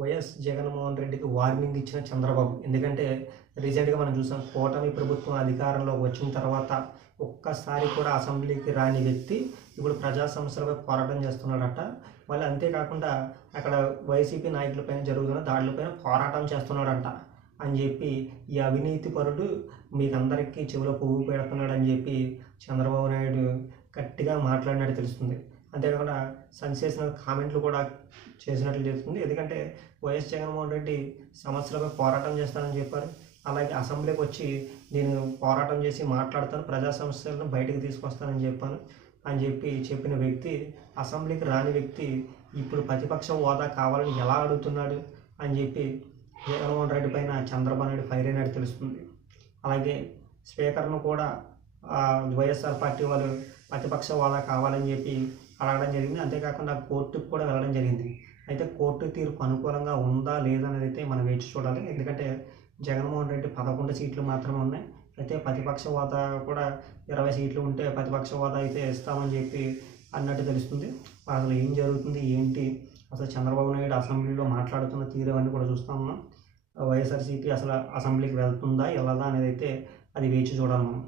YS Jaganmohan రెడ్డికి warning ఇచ్చిన చంద్రబాబు. ఎందుకంటే రీసెంట్‌గా మనం చూసాం కూటమి ప్రభుత్వం అధికారంలోకి వచ్చిన తర్వాత ఒక్కసారి కూడా అసెంబ్లీకి రాని వ్యక్తి ఇప్పుడు ప్రజా సమస్యలపై పోరాటం చేస్తున్నాడట. మళ్ళీ అంతేకాకుండా అక్కడ వైసీపీ నాయకులపైన జరుగుతున్న దాడులపైన పోరాటం చేస్తున్నాడంట అని చెప్పి ఈ అవినీతి పరుడు మీకందరికీ చెవిలో పువ్వు పెడుతున్నాడని చెప్పి చంద్రబాబు నాయుడు గట్టిగా మాట్లాడినట్టు తెలుస్తుంది. అంతేకాకుండా సెన్సేషనల్ కామెంట్లు కూడా చేసినట్లు తెలుస్తుంది. ఎందుకంటే వైఎస్ జగన్మోహన్ రెడ్డి సమస్యలపై పోరాటం చేస్తానని చెప్పారు. అలాగే అసెంబ్లీకి వచ్చి నేను పోరాటం చేసి మాట్లాడతాను, ప్రజా సమస్యలను బయటకు తీసుకొస్తానని చెప్పాను అని చెప్పిన వ్యక్తి, అసెంబ్లీకి రాని వ్యక్తి ఇప్పుడు ప్రతిపక్ష హోదా కావాలని ఎలా అడుగుతున్నాడు అని చెప్పి జగన్మోహన్ రెడ్డి పైన చంద్రబాబు నాయుడు ఫైర్ అయినట్టు తెలుస్తుంది. అలాగే స్పీకర్ను కూడా వైఎస్ఆర్ పార్టీ వాళ్ళు ప్రతిపక్ష హోదా కావాలని చెప్పి అడగడం జరిగింది. అంతేకాకుండా కోర్టుకు కూడా వెళ్ళడం జరిగింది. అయితే కోర్టు తీర్పు అనుకూలంగా ఉందా లేదా అనేది అయితే మనం వేచి చూడాలి. ఎందుకంటే జగన్మోహన్ రెడ్డి 11 సీట్లు మాత్రమే ఉన్నాయి. అయితే ప్రతిపక్ష హోదా కూడా 20 సీట్లు ఉంటే ప్రతిపక్ష హోదా అయితే ఇస్తామని చెప్పి అన్నట్టు తెలుస్తుంది. అసలు ఏం జరుగుతుంది ఏంటి, అసలు చంద్రబాబు నాయుడు అసెంబ్లీలో మాట్లాడుతున్న తీరు అవన్నీ కూడా చూస్తూ ఉన్నాం. వైఎస్ఆర్సీపీ అసలు అసెంబ్లీకి వెళ్తుందా వెళ్ళదా అనేది అయితే అది వేచి చూడాలి మనం.